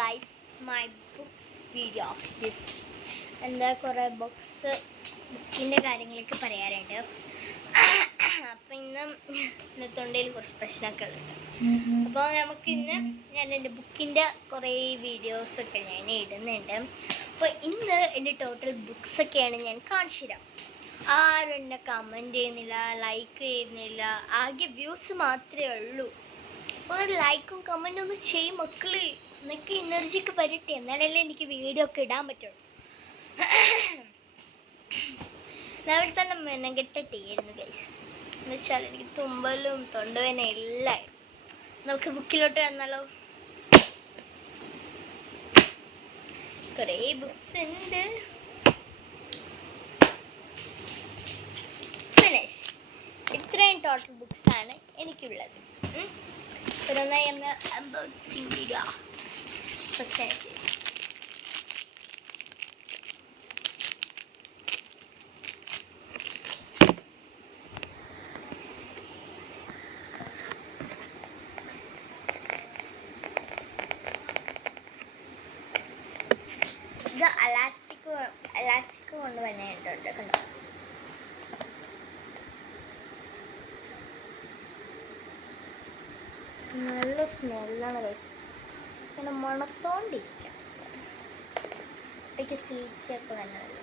guys, my books video of this. എന്താ കുറേ ബുക്കിൻ്റെ കാര്യങ്ങളൊക്കെ പറയാറുണ്ട്. അപ്പം ഇന്ന് തൊണ്ടയിൽ കുറച്ച് പ്രശ്നമൊക്കെ ഉണ്ട്. അപ്പോൾ നമുക്കിന്ന് ഞാൻ എൻ്റെ ബുക്കിൻ്റെ കുറേ വീഡിയോസൊക്കെ ഞാൻ ഇടുന്നുണ്ട്. അപ്പോൾ ഇന്ന് എൻ്റെ ടോട്ടൽ ബുക്സൊക്കെയാണ് ഞാൻ കാണിച്ചു തരാം. ആരും എന്നെ കമൻറ്റ് ചെയ്യുന്നില്ല, ലൈക്ക് ചെയ്യുന്നില്ല, ആകെ വ്യൂസ് മാത്രമേ ഉള്ളൂ. അപ്പോൾ ലൈക്കും കമൻറ്റും ഒന്ന് ചെയ്യും മക്കള്, എന്നൊക്കെ എനർജിക്ക് വരട്ടെ, എന്നാലല്ലേ എനിക്ക് വീഡിയോ ഒക്കെ ഇടാൻ പറ്റുള്ളൂ. രാവിലെ തന്നെ മെനകെട്ട ടീയായിരുന്നു ഗൈസ്. എന്ന് വെച്ചാൽ എനിക്ക് തുമ്പലും തൊണ്ടവേന എല്ലാം. നമുക്ക് ബുക്കിലോട്ട് വന്നാലോ? കുറേ ബുക്സ് ഉണ്ട്. ഫിനിഷ്. ഇത്രയും ടോട്ടൽ ബുക്സാണ് എനിക്കുള്ളത്. Pero no hay unboxing video. Percentage. ഇത് അലാസ്റ്റിക് കൊണ്ട് വന്നിട്ടുണ്ട് കണ്ടോ. നല്ല സ്മെല്ലാണ് ഗൈസ്. ഇങ്ങനെ മണത്തോണ്ടിരിക്കാം. ഇടയ്ക്ക് സിൽക്കൊക്കെ വന്നതല്ലോ.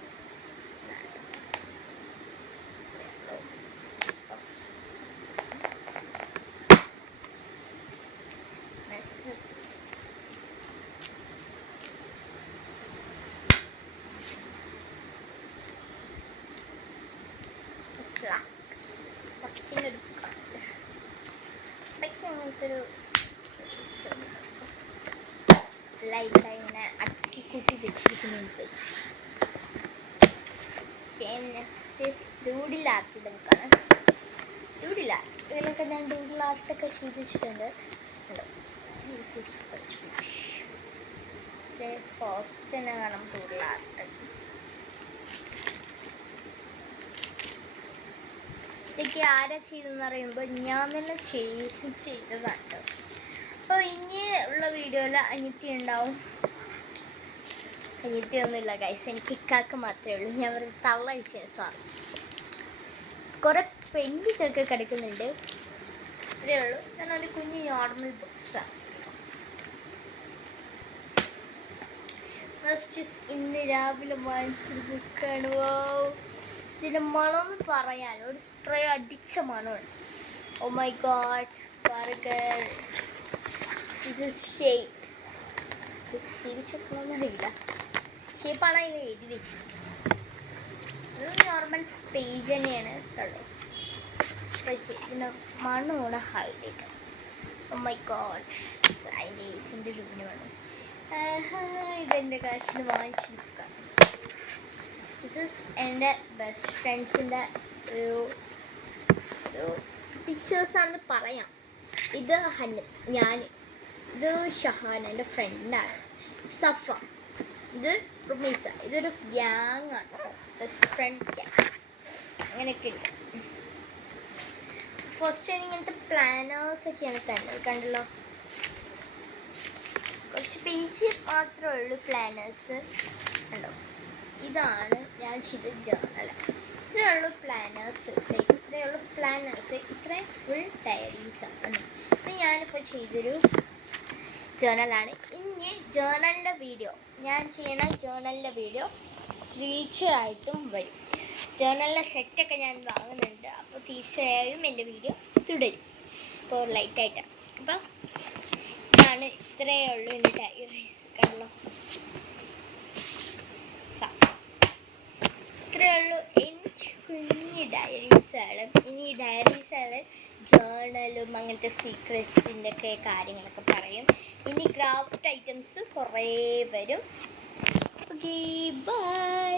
ഒരു ലൈറ്റ് ഇങ്ങനെ അടക്കി കൂട്ടി വെച്ചിരിക്കുന്നുണ്ട്. ഡൂഡിൽ ആർട്ടിൻ്റെ ബുക്കാണ്. ഡൂഡിൽ ആർട്ട് ഇതിലൊക്കെ ഞാൻ ഡൂഡിൽ ആർട്ടൊക്കെ ചെയ്ത് വെച്ചിട്ടുണ്ട്. ഫസ്റ്റ് തന്നെ കാണാം ഡൂഡിൽ ആർട്ട്. ഇതൊക്കെ ആരാ ചെയ്തെന്ന് പറയുമ്പോൾ ഞാൻ തന്നെ ചെയ്തതാണ്. അപ്പോൾ ഇനി ഉള്ള വീഡിയോയിൽ അനിയത്തി ഉണ്ടാവും. അനിയത്തി ഒന്നുമില്ല ഗൈസ്, എനിക്ക് ഇക്കാക്ക് മാത്രമേ ഉള്ളൂ. ഞാൻ വെറുതെ തള്ളയച്ചത് സോറി. കുറേ പെൻഡിങ്ങൊക്കെ കിടക്കുന്നുണ്ട്. ഇത്രയേ ഉള്ളൂ. ഞാൻ ഒരു കുഞ്ഞ് നോർമൽ ബുക്സാണ്. ഫസ്റ്റ് ഇന്ന് രാവിലെ വാങ്ങിച്ചൊരു ബുക്കാണ്. ഇതിൻ്റെ മണമെന്ന് പറയാൻ ഒരു സ്പ്രേ അടിച്ച മണമാണ്. Oh my God, burger. This is shape. തിരിച്ചൊക്കെ അറിയില്ല, ഷേപ്പാണ് അതിൽ എഴുതി വെച്ചിരിക്കുന്നത്. ഇത് നോർമൽ പേജ് തന്നെയാണ് കേട്ടോ. പക്ഷേ ഇതിൻ്റെ മണമാണ് ഹൈലൈറ്റ്. ഓ മൈ ഗോഡ്, അതിൻ്റെ ഏസിൻ്റെ രൂപ വേണം. ഇതെൻ്റെ കാശിന് വാങ്ങിച്ചിരിക്കുകയാണ്. ദിസ് ഇസ് എൻ്റെ ബെസ്റ്റ് ഫ്രണ്ട്സിൻ്റെ ഒരു പിക്ചേഴ്സാണെന്ന് പറയാം. ഇത് ഹന്നിത്ത്, ഞാൻ. ഇത് ഷഹാന എൻ്റെ ഫ്രണ്ടാണ്. സഫ, ഇത് റുമീസ. ഇതൊരു ഗ്യാങ്ങാണ്, ബെസ്റ്റ് ഫ്രണ്ട് ഗ്യാങ്. അങ്ങനെയൊക്കെ ഉണ്ട്. ഫസ്റ്റ് ആണ് ഇങ്ങനത്തെ പ്ലാനേഴ്സൊക്കെയാണ് തന്നത്. കണ്ടല്ലോ, കുറച്ച് പേജ് മാത്രമേ ഉള്ളൂ പ്ലാനേഴ്സ്. കണ്ടോ, ഇതാണ് ഞാൻ ചെയ്ത ജേർണൽ. ഇത്രയുള്ളൂ പ്ലാനേഴ്സ്. ഇത്രയും ഫുൾ ഡയറീസാണ്. ഇത് ഞാനിപ്പോൾ ചെയ്തൊരു ജേർണലാണ്. ഇനി ജേർണലിൻ്റെ വീഡിയോ, ഞാൻ ചെയ്യണ ജേർണലിൻ്റെ വീഡിയോ തീർച്ചയായിട്ടും വരും. ജേർണലിൻ്റെ സെറ്റൊക്കെ ഞാൻ വാങ്ങുന്നുണ്ട്. അപ്പോൾ തീർച്ചയായും എൻ്റെ വീഡിയോ തുടരും. ഇപ്പോൾ ലൈറ്റായിട്ടാണ്. അപ്പം ഇതാണ്, ഇത്രയേ ഉള്ളൂ എൻ്റെ ഡയറീസ്. കണ്ടല്ലോ, ഇത്രയേ ഉള്ളൂ എനിക്ക് കുഞ്ഞ് ഡയറീസാണ്. ഇനി ഈ ഡയറീസാണ് ജേർണലും അങ്ങനത്തെ സീക്രറ്റ്സിൻ്റെ ഒക്കെ കാര്യങ്ങളൊക്കെ പറയും. ഇനി ക്രാഫ്റ്റ് ഐറ്റംസ് കുറേ വരും. Okay, by.